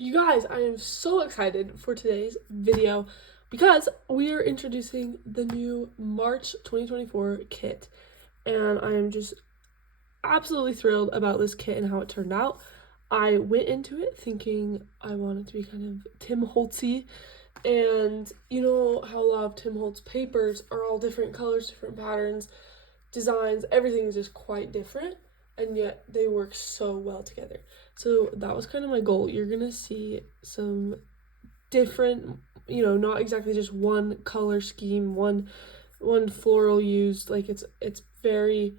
You guys, I am so excited for today's video because we are introducing the new March 2024 kit, and I am just absolutely thrilled about this kit and how it turned out. I went into it thinking I wanted to be kind of Tim Holtzy, and you know how a lot of Tim Holtz papers are all different colors, different patterns, designs, everything is just quite different, and yet they work so well together. So that was kind of my goal. You're gonna see some different, not exactly just one color scheme, one floral used. Like it's very,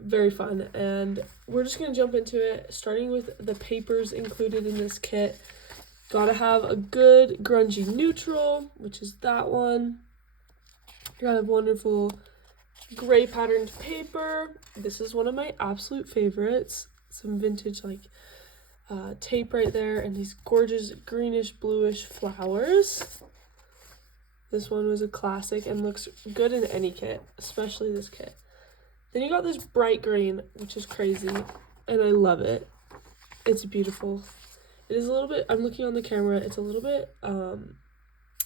very fun, and we're just gonna jump into it, starting with the papers included in this kit. Gotta have a good grungy neutral, which is that one. You gotta have wonderful gray patterned paper. This is one of my absolute favorites. Some vintage tape right there, and these gorgeous greenish bluish flowers. This one was a classic and looks good in any kit, especially this kit. Then you got this bright green, which is crazy, and I love it. It's beautiful. It is a little bit, I'm looking on the camera, it's a little bit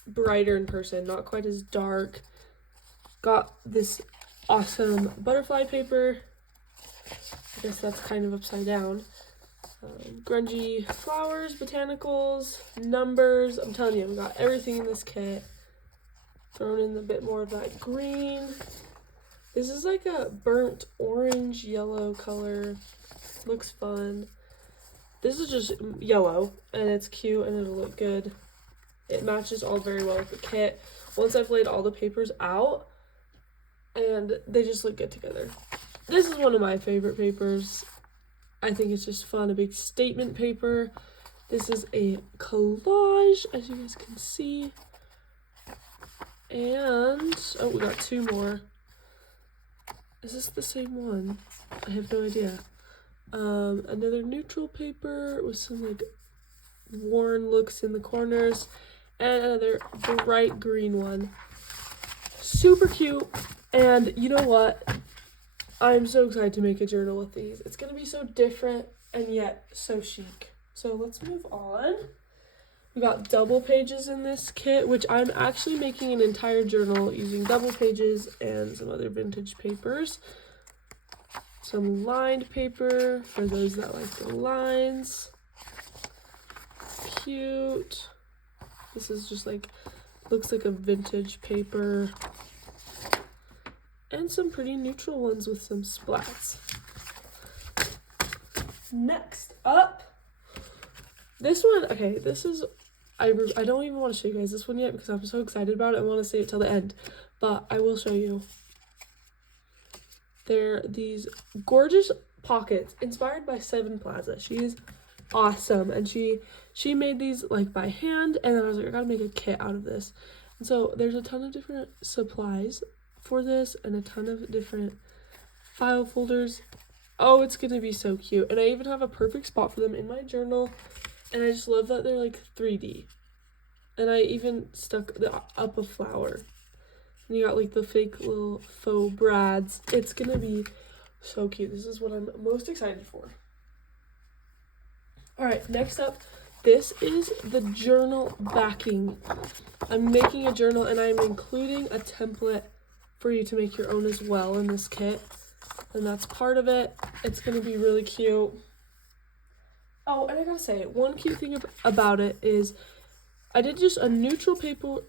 brighter in person, not quite as dark. Got this awesome butterfly paper. I guess that's kind of upside down. Grungy flowers, botanicals, numbers. I'm telling you, I've got everything in this kit. Thrown in a bit more of that green. This is like a burnt orange yellow color. Looks fun. This is just yellow, and it's cute, and it'll look good. It matches all very well with the kit. Once I've laid all the papers out, and they just look good together. This is one of my favorite papers. I think it's just fun, a big statement paper. This is a collage, as you guys can see. And, oh, we got two more. Is this the same one? I have no idea. Another neutral paper with some like worn looks in the corners, and another bright green one. Super cute. And you know what? I'm so excited to make a journal with these. It's going to be so different and yet so chic. So let's move on. We got double pages in this kit, which I'm actually making an entire journal using double pages and some other vintage papers. Some lined paper for those that like the lines. Cute. This is just like, looks like a vintage paper. And some pretty neutral ones with some splats. Next up, this one, okay, this is, I don't even want to show you guys this one yet because I'm so excited about it. I want to save it till the end, but I will show you. They're these gorgeous pockets inspired by Seven Plaza. She's awesome, and she made these like by hand, and then I was like, I gotta make a kit out of this. And so there's a ton of different supplies for this and a ton of different file folders. Oh, it's gonna be so cute, and I even have a perfect spot for them in my journal, and I just love that they're like 3D. And I even stuck up a flower, and you got like the fake little faux brads. It's gonna be so cute. This is what I'm most excited for. All right, next up, this is the journal backing. I'm making a journal, and I'm including a template for you to make your own as well in this kit, and that's part of it. It's gonna be really cute. Oh, and I gotta say, one cute thing about it is I did just a neutral paper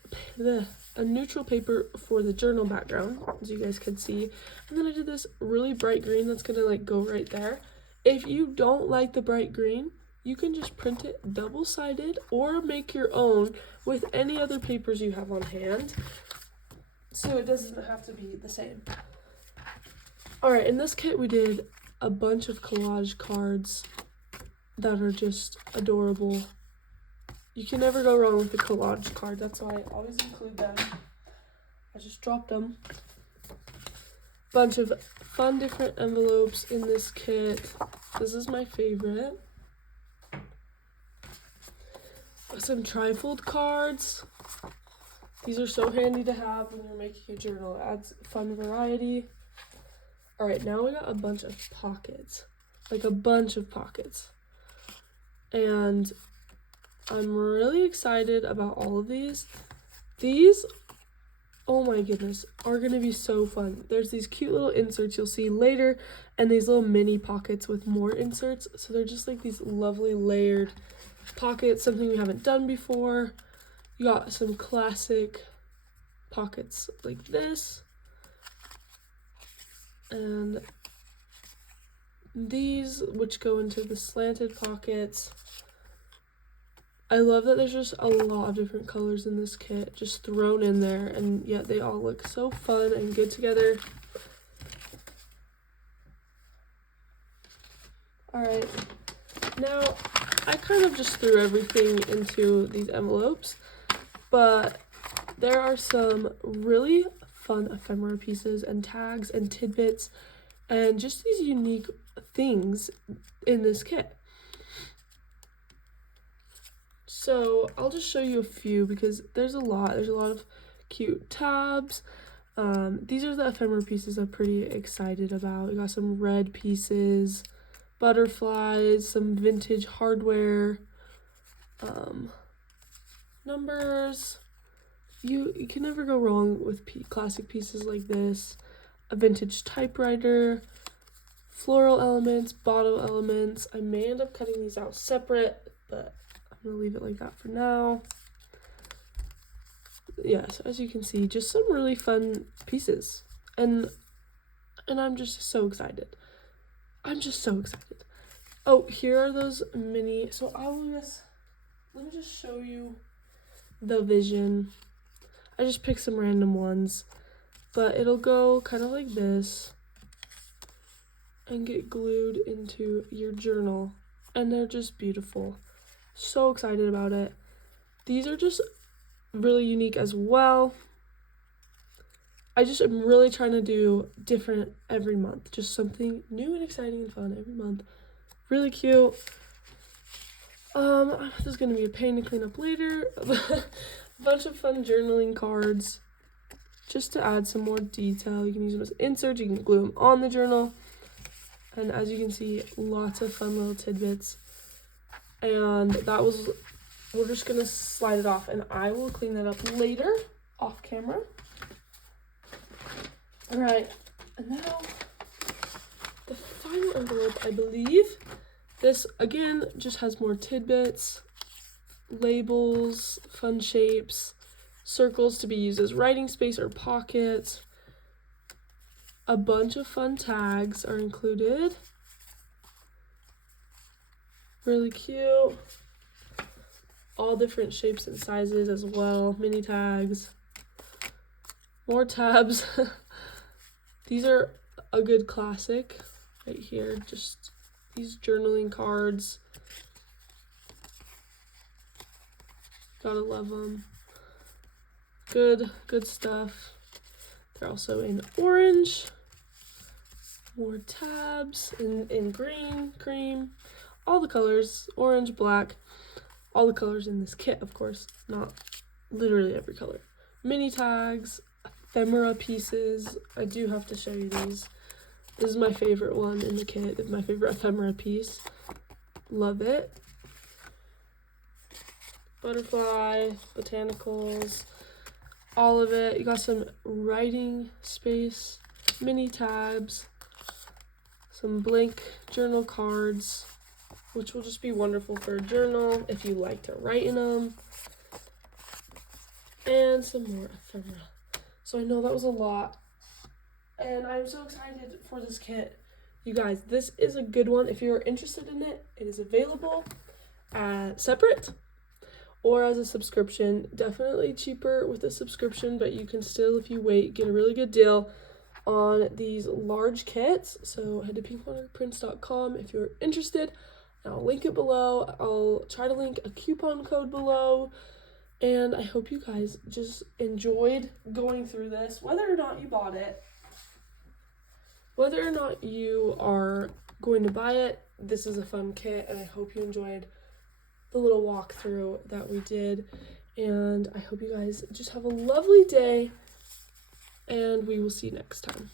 for the journal background, as you guys can see, and then I did this really bright green that's gonna like go right there. If you don't like the bright green, you can just print it double-sided or make your own with any other papers you have on hand, so it doesn't have to be the same. Alright, in this kit we did a bunch of collage cards that are just adorable. You can never go wrong with a collage card, that's why I always include them. I just dropped them. Bunch of fun different envelopes in this kit. This is my favorite. Some trifold cards. These are so handy to have when you're making a journal. It adds fun variety. Alright, now we got a bunch of pockets. Like a bunch of pockets. And I'm really excited about all of these. These, oh my goodness, are going to be so fun. There's these cute little inserts you'll see later, and these little mini pockets with more inserts. So they're just like these lovely layered pockets, something we haven't done before. You got some classic pockets like this. And these, which go into the slanted pockets. I love that there's just a lot of different colors in this kit just thrown in there, and yet they all look so fun and good together. Alright, now I kind of just threw everything into these envelopes, but there are some really fun ephemera pieces and tags and tidbits and just these unique things in this kit. So I'll just show you a few because there's a lot. There's a lot of cute tabs. These are the ephemera pieces I'm pretty excited about. We got some red pieces, butterflies, some vintage hardware, numbers. You can never go wrong with classic pieces like this. A vintage typewriter, floral elements, bottle elements. I may end up cutting these out separate, but I'm gonna leave it like that for now. Yeah, so as you can see, just some really fun pieces. And I'm just so excited. I'm just so excited. Oh, here are those mini, so let me just show you the vision. I just picked some random ones, but it'll go kind of like this and get glued into your journal, and they're just beautiful. So excited about it. These are just really unique as well. I'm really trying to do different every month, just something new and exciting and fun every month. Really cute. This is gonna be a pain to clean up later. A bunch of fun journaling cards just to add some more detail. You can use them as inserts, you can glue them on the journal, and as you can see, lots of fun little tidbits. And we're just gonna slide it off, and I will clean that up later off camera. All right, and now the final envelope, I believe. This again just has more tidbits, labels, fun shapes, circles to be used as writing space or pockets. A bunch of fun tags are included. Really cute. All different shapes and sizes as well. Mini tags. More tabs. These are a good classic right here. Just these journaling cards. Gotta love them. Good stuff. They're also in orange. More tabs in green, cream. All the colors, orange, black. All the colors in this kit, of course. Not literally every color. Mini tags, ephemera pieces. I do have to show you these. This is my favorite one in the kit. It's my favorite ephemera piece. Love it. Butterfly, botanicals, all of it. You got some writing space, mini tabs, some blank journal cards, which will just be wonderful for a journal if you like to write in them, and some more ephemera. So I know that was a lot, and I'm so excited for this kit. You guys, this is a good one. If you're interested in it, it is available separate or as a subscription. Definitely cheaper with a subscription, but you can still, if you wait, get a really good deal on these large kits. So head to pinkmonarchprints.com if you're interested. I'll link it below. I'll try to link a coupon code below. And I hope you guys just enjoyed going through this, whether or not you bought it, whether or not you are going to buy it. This is a fun kit, and I hope you enjoyed the little walkthrough that we did. And I hope you guys just have a lovely day, and we will see you next time.